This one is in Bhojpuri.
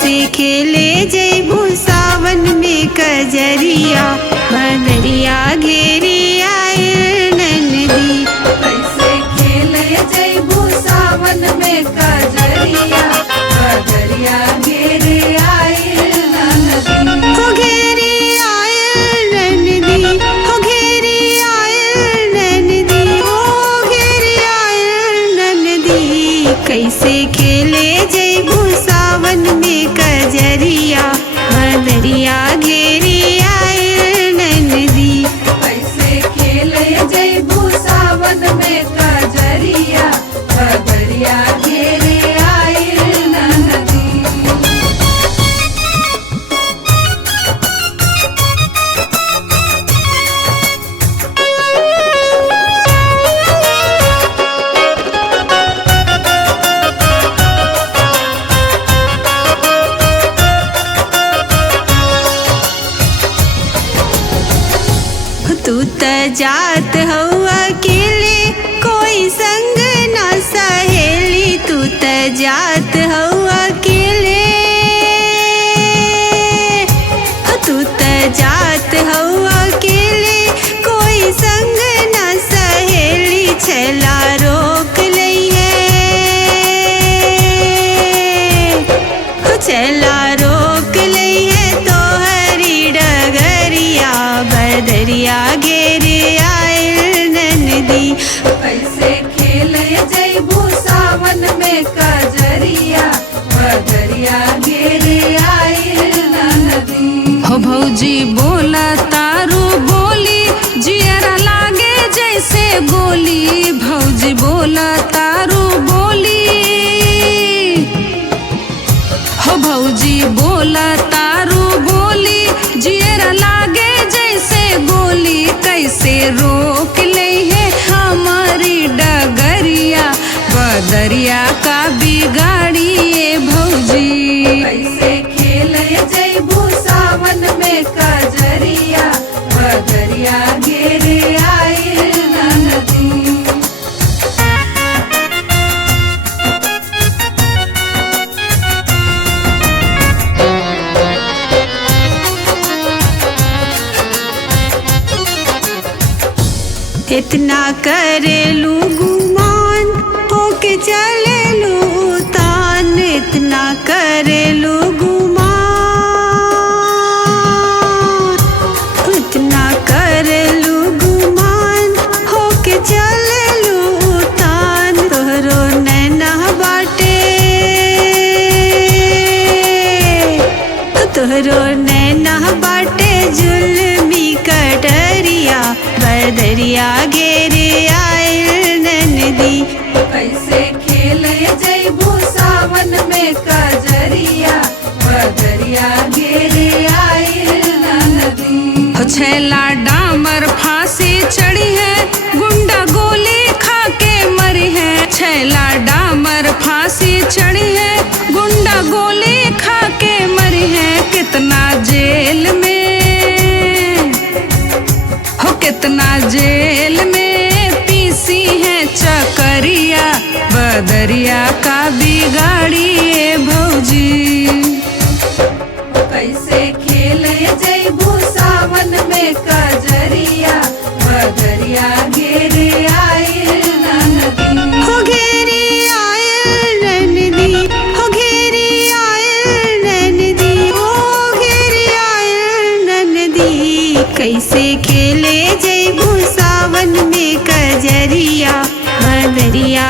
कैसे खेले जैबू सावन में कजरिया बदरिया घेरे आयल ननदी। कैसे खेले जैबू सावन में कजरिया बदरिया घेरे आयल ननदी। हो घेरे आयल ननदी, हो घेरे आयल ननदी, हो घेरे आयल ननदी। कैसे खेले जैबू सावन में कजरिया बदरिया घेरे आयल ननदी। कैसे खेले जैबू सावन में कजरिया बदरिया घेरे आयल ननदी। तू त जात हवा अकेले कोई संग ना सहेली। तू त जात हवा अकेले, तू त जात हवा अकेले कोई संग ना सहेली। छला रोक लई है, छला रोक लई है तोहरी डगरिया बदरिया घेरे आयल ननदी। कैसे खेले जैबू सावन में कजरिया बदरिया घेरे आयल ननदी। हो भौजी बोला तारू बोली जियरा लागे जैसे गोली। भौजी बोला तारू बोली, हो भौजी बोला तारू बोली जियरा लागे जैसे गोली। कैसे रोक ले है हमारी डगरिया बदरिया का बिगाड़िए भौजी। कैसे खेले जैबू सावन में कजरिया बदरिया घेरे आयल ननदी। इतना करेलू गुमान होके चलेलू तान। इतना करेलू गुमान, इतना करेलू गुमान होके चलेलू तान। तोहरो नैना बाटे, तोहरो नैना बाटे जुल्मी कटरिया बदरिया घेरे आयल ननदी। कैसे खेले जैबू सावन में कजरिया बदरिया घेरे आयल ननदी। हो छैला डामर फांसी चढ़ी है गुंडा गोली खा के मरी है। छैला डामर फांसी चढ़ी है गुंडा गोली खा के मरी है। कितना जेल में, हो कितना जेल में पीसी है चकरिया बदरिया का बिगाड़िए भौजी। कैसे खेले जैबू सावन में कजरिया बदरिया घेरे आयल ननदी। हो घेरे आयल ननदी, हो घेरे आयल ननदी, हो घेरे आयल ननदी। कैसे खेले जैबू सावन में कजरिया बदरिया